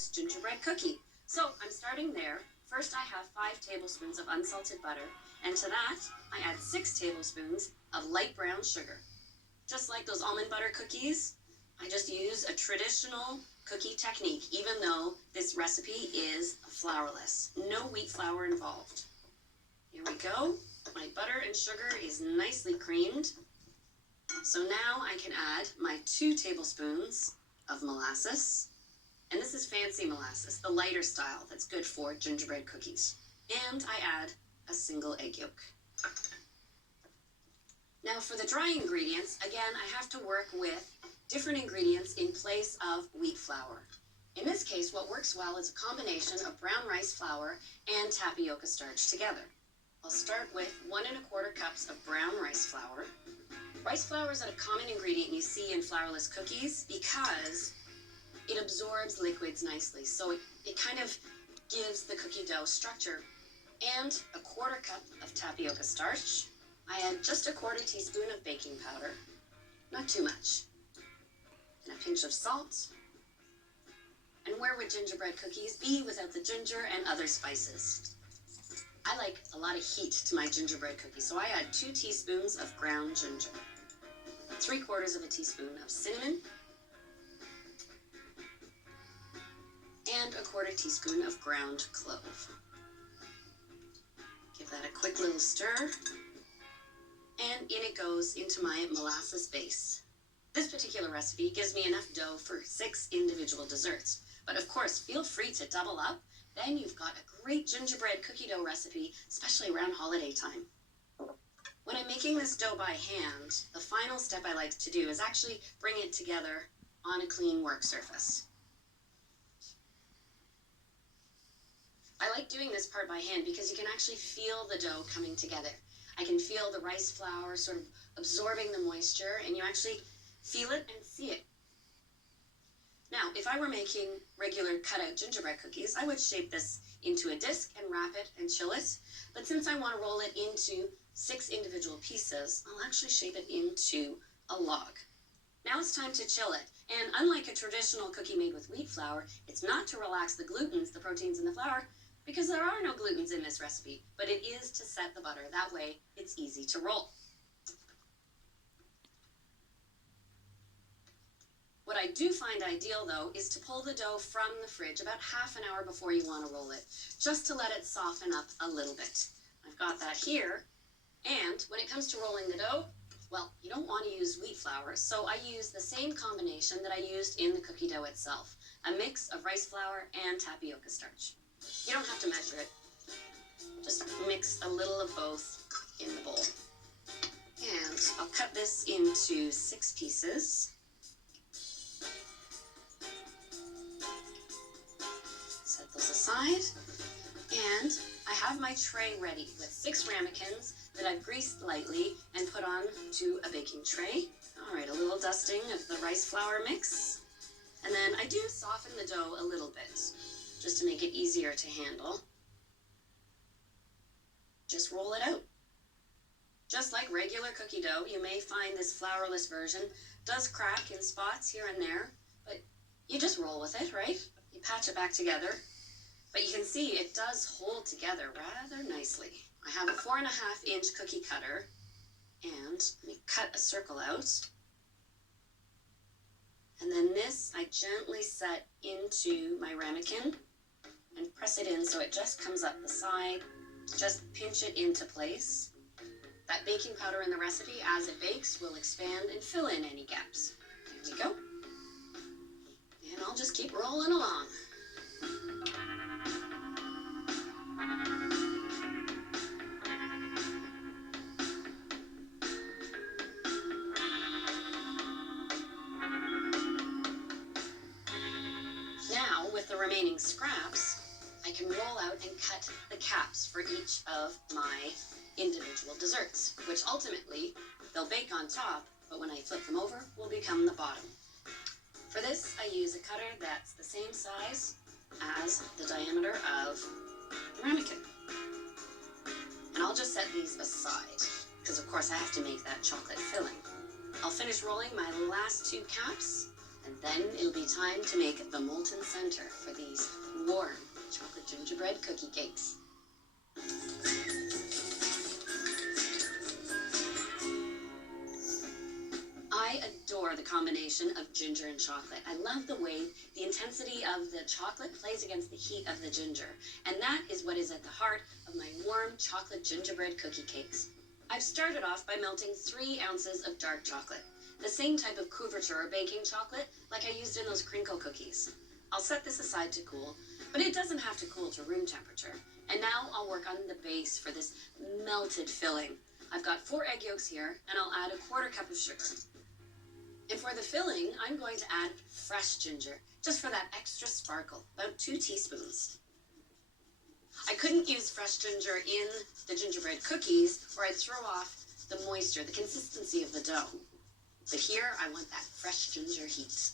flawless gingerbread cookie. So I'm starting there. First I have 5 tablespoons of unsalted butter, and to that I add 6 tablespoons of light brown sugar. Just like those almond butter cookies, I just use a traditional cookie technique, even though this recipe is flourless. No wheat flour involved. Here we go. My butter and sugar is nicely creamed. So now I can add my 2 tablespoons of molasses. And this is fancy molasses, the lighter style that's good for gingerbread cookies. And I add a single egg yolk. Now for the dry ingredients, again, I have to work with different ingredients in place of wheat flour. In this case, what works well is a combination of brown rice flour and tapioca starch together. I'll start with 1 1/4 cups of brown rice flour. Rice flour is a common ingredient you see in flourless cookies because it absorbs liquids nicely, so it kind of gives the cookie dough structure. And a 1/4 cup of tapioca starch. I add just a 1/4 teaspoon of baking powder, not too much, and a pinch of salt. And where would gingerbread cookies be without the ginger and other spices? I like a lot of heat to my gingerbread cookie, so I add 2 teaspoons of ground ginger, 3/4 of a teaspoon of cinnamon, and a 1/4 teaspoon of ground clove. Give that a quick little stir, and in it goes into my molasses base. This particular recipe gives me enough dough for 6 individual desserts, but of course feel free to double up. Then you've got a great gingerbread cookie dough recipe, especially around holiday time. When I'm making this dough by hand, the final step I like to do is actually bring it together on a clean work surface. I like doing this part by hand because you can actually feel the dough coming together. I can feel the rice flour sort of absorbing the moisture, and you actually feel it and see it. Now, if I were making regular cut-out gingerbread cookies, I would shape this into a disc and wrap it and chill it. But since I want to roll it into 6 individual pieces, I'll actually shape it into a log. Now it's time to chill it. And unlike a traditional cookie made with wheat flour, it's not to relax the glutens, the proteins in the flour, because there are no glutens in this recipe, but it is to set the butter. That way, it's easy to roll. What I do find ideal, though, is to pull the dough from the fridge about half an hour before you want to roll it, just to let it soften up a little bit. I've got that here, and when it comes to rolling the dough, well, you don't want to use wheat flour, so I use the same combination that I used in the cookie dough itself, a mix of rice flour and tapioca starch. You don't have to measure it. Just mix a little of both in the bowl. And I'll cut this into 6 pieces. Set those aside. And I have my tray ready with 6 ramekins that I've greased lightly and put on to a baking tray. All right, a little dusting of the rice flour mix. And then I do soften the dough a little bit, just to make it easier to handle. Just roll it out. Just like regular cookie dough, you may find this flourless version does crack in spots here and there, but you just roll with it, right? You patch it back together. But you can see it does hold together rather nicely. I have a 4.5-inch cookie cutter, and let me cut a circle out. And then this I gently set into my ramekin and press it in so it just comes up the side. Just pinch it into place. That baking powder in the recipe, as it bakes, will expand and fill in any gaps. There we go. And I'll just keep rolling along. Now, with the remaining scraps, I can roll out and cut the caps for each of my individual desserts, which ultimately they'll bake on top, but when I flip them over, will become the bottom. For this, I use a cutter that's the same size as the diameter of the ramekin. And I'll just set these aside, because of course I have to make that chocolate filling. I'll finish rolling my last 2 caps, and then it'll be time to make the molten center for these warm chocolate gingerbread cookie cakes. I adore the combination of ginger and chocolate. I love the way the intensity of the chocolate plays against the heat of the ginger, and that is what is at the heart of my warm chocolate gingerbread cookie cakes. I've started off by melting 3 ounces of dark chocolate, the same type of couverture or baking chocolate like I used in those crinkle cookies. I'll set this aside to cool, but it doesn't have to cool to room temperature. And now I'll work on the base for this melted filling. I've got 4 egg yolks here, and I'll add 1/4 cup of sugar. And for the filling, I'm going to add fresh ginger, just for that extra sparkle, about 2 teaspoons. I couldn't use fresh ginger in the gingerbread cookies, or I'd throw off the moisture, the consistency of the dough. But here, I want that fresh ginger heat.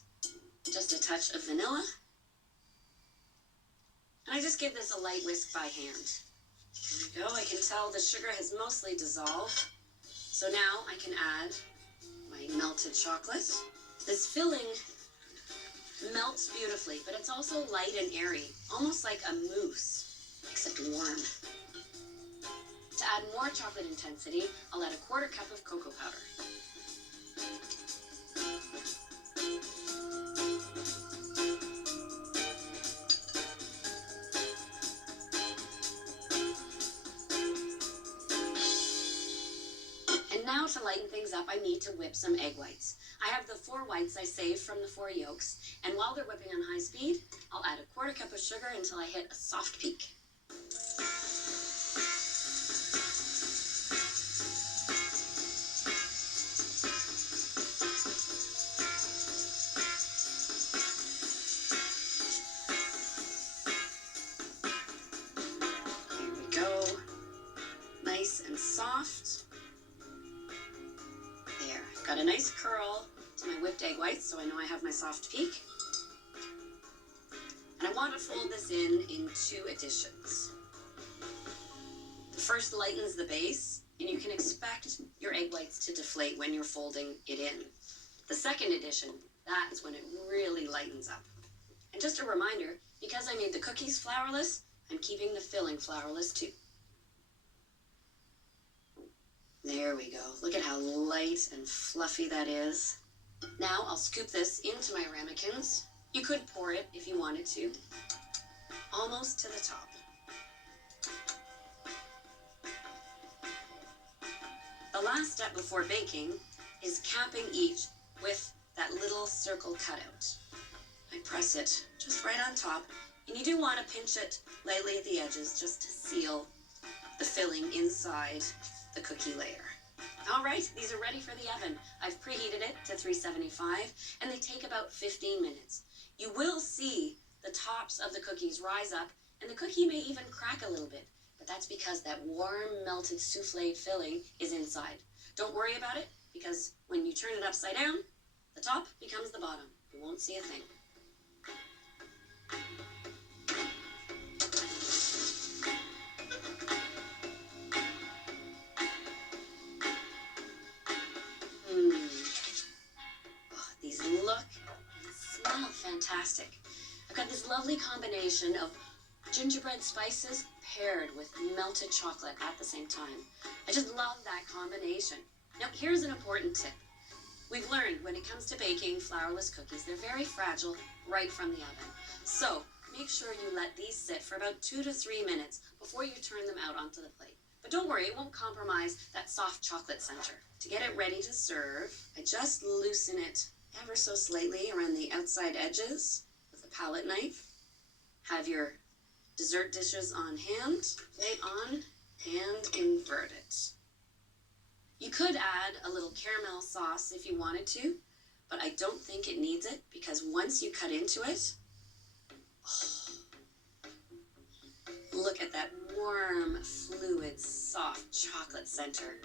Just a touch of vanilla. And I just give this a light whisk by hand. There we go. I can tell the sugar has mostly dissolved. So now I can add my melted chocolate. This filling melts beautifully, but it's also light and airy, almost like a mousse, except warm. To add more chocolate intensity, I'll add 1/4 cup of cocoa powder. Now to lighten things up, I need to whip some egg whites. I have the 4 whites I saved from the 4 yolks, and while they're whipping on high speed, I'll add 1/4 cup of sugar until I hit a soft peak. There we go. Nice and soft. Got a nice curl to my whipped egg whites, so I know I have my soft peak. And I want to fold this in 2 additions. The first lightens the base, and you can expect your egg whites to deflate when you're folding it in. The second addition, that's when it really lightens up. And just a reminder, because I made the cookies flourless, I'm keeping the filling flourless too. There we go. Look at how light and fluffy that is. Now I'll scoop this into my ramekins. You could pour it if you wanted to, almost to the top. The last step before baking is capping each with that little circle cutout. I press it just right on top, and you do want to pinch it lightly at the edges just to seal the filling inside the cookie layer. All right, these are ready for the oven. I've preheated it to 375, and they take about 15 minutes. You will see the tops of the cookies rise up, and the cookie may even crack a little bit, but that's because that warm, melted soufflé filling is inside. Don't worry about it, because when you turn it upside down, the top becomes the bottom. You won't see a thing. These look and smell fantastic. I've got this lovely combination of gingerbread spices paired with melted chocolate at the same time. I just love that combination. Now, here's an important tip. We've learned when it comes to baking flourless cookies, they're very fragile right from the oven. So make sure you let these sit for about 2 to 3 minutes before you turn them out onto the plate. But don't worry, it won't compromise that soft chocolate center. To get it ready to serve, I just loosen it ever so slightly around the outside edges with a palette knife. Have your dessert dishes on hand, plate on, and invert it. You could add a little caramel sauce if you wanted to, but I don't think it needs it because once you cut into it, look at that warm, fluid, soft chocolate center.